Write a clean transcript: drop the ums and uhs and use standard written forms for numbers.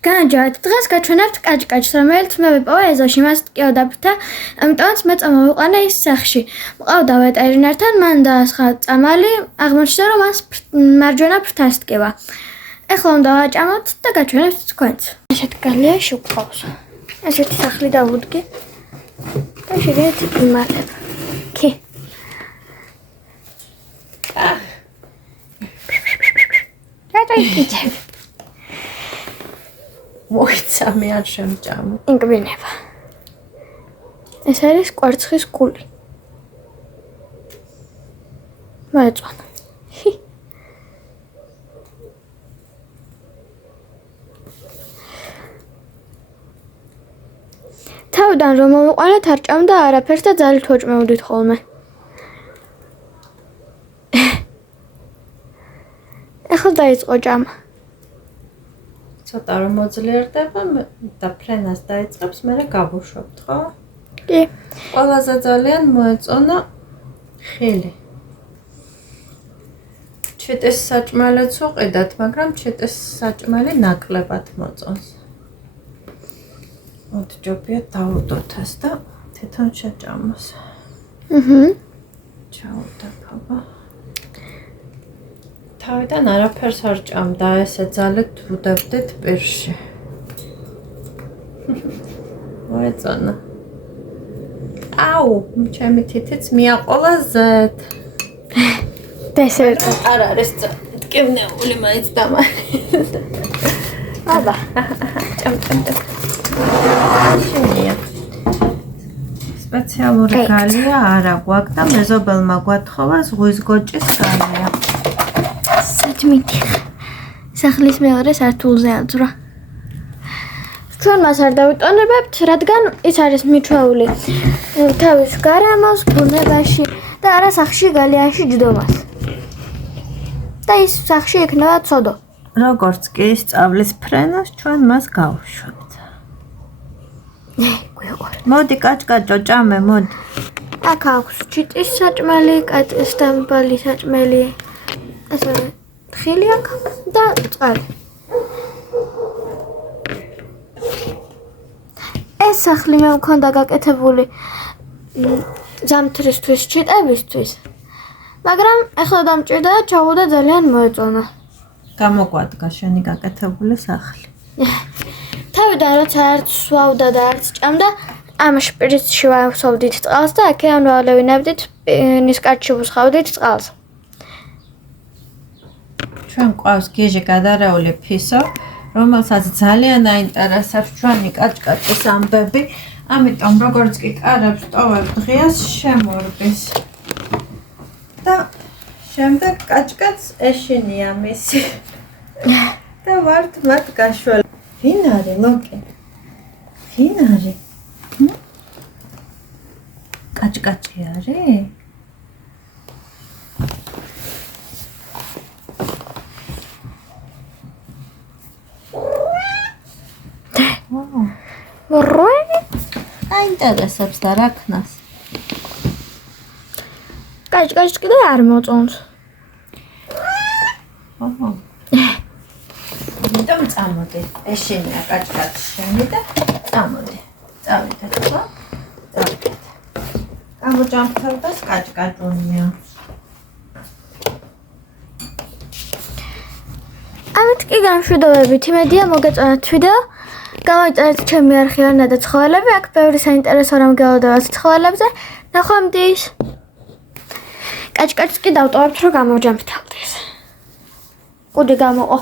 განჯავთ დღეს გაჩვენებთ კაჭკაჭს, რომელიც მე ვიპოვა ეზოში, მას ტკიო დაბრთა, ამიტომაც მე წამოვიყვანა ის სახლში. მყავდა ვეტერინართან, მან დაასხა წამალი, აღმოჩნდა რომ მას მარჯვენა ფრთას ტკივა. ეხლა უნდა ვაჭამოთ და გაჩვენებთ თქვენც. ესეთ გალიაში ვყავს. ესეთი სახლი დავუდგე და შეგეთ იმართებ. კი. რატო იქით? მოიცა მე არ შემჭამო. ინკბინება. ეს არის კვარცხის კული. მოეწონა. თავიდან რომ მოვიყვანეთ არ ჭამდა არაფერს და ძალით ვაჭმევდით ხოლმე. ეხლა დაიწყო ჭამა. ცოტა რომ მოძლიერდება და ფრენას დაიწყებს, მერე გავუშვებთ, ხო? კი. ყველაზე ძალიან მოეწონა ხილი. ჩიტეს საჭმელიც უყიდათ, მაგრამ ჩიტეს საჭმელი ნაკლებად მოწონს. მოდ ჯობია დავუდოთ ეს და თვითონ შეჭამოს. ჩაუდაფაბა. თავიდან არაფერს არ ჭამდა, ესე ძალით ვუდევდით პირში. მოეწონა. აუ, ჩემი თითიც მიაყოლა ზეთ. დესერტი. არ არის ტკივნეული მაინც დამარი. აბა. ჭამ. შენია. სპეციალური გალია არა გვაქვს და მეზობელმა გვათხოვა ზღვის გოჭის გალია. საჭმითი. სახლის მეორე სართულზე აძვრა. ჩვენ მას არ დავიტონებებთ, რადგან ის არის მიჩვეული თავის გარემოს, ბუნებაში და არა სახლში გალიაში ჯდომას. და ის სახლში ექნება ცოდო. როგორც კი სწავლის ფრენას ჩვენ მას გავუშვებთ. გვიყვარ. მოდი კაჭკაჭო ჭამე, მოდი. აქ აქვს ჩიტის საჭმელი, კატის დამბალი საჭმელი. ასე ხილი აქვს და წყალი. ეს სახლი მე მქონდა გაკეთებული ზამთრისთვის, ჩიტებისთვის. მაგრამ ახლა დამჭირდა და ჩავუდა ძალიან მოეწონა. გამოგვადგა შენი გაკეთებული სახლი. თავიდან როცა არც სვავდა და არც ჭამდა, ამ შპრიცში ვავსოვდით წყალს და აქედან ვალევინებდით ნისკარტში ვუსხავდით წყალს. ჩვენ ყავს გიჟი გადარეული ფისო, რომელსაც ძალიან აინტერესებს ჩვენი კაჭკაჭის ამბები, ამიტომ როგორც კი კარებს ტოვებ დღეს შემორბის. და შემდეგ კაჭკაც ეშინია მისი. და ვართ მათ გაშველი. ვინ არის ლოკი? ვინ არის? კაჭკაჭი არის? როი? აინტერესებს და რა ქნას? კაჭკაჭს კიდე არ მოწონს. აჰა. იმიტომ წამოდი. ეშენია კაჭკაჭი შენი და წამოდი. წავიდეთ, ხო? წავიდეთ. გამოჭამთავდას კაჭკაჭუნია. ამით კი გამშვიდობებით, იმედია მოგეწონათ ვიდეო. გამოიწერეთ ჩემი არხივანა და ცხოველები, აქ ბევრი საინტერესო რამ გავადევათ ცხოველებზე. ნახვამდის. კაჭკაჭს კი დავტოვებთ, რომ გამოჯამთავდეს. კუდი გამოყო.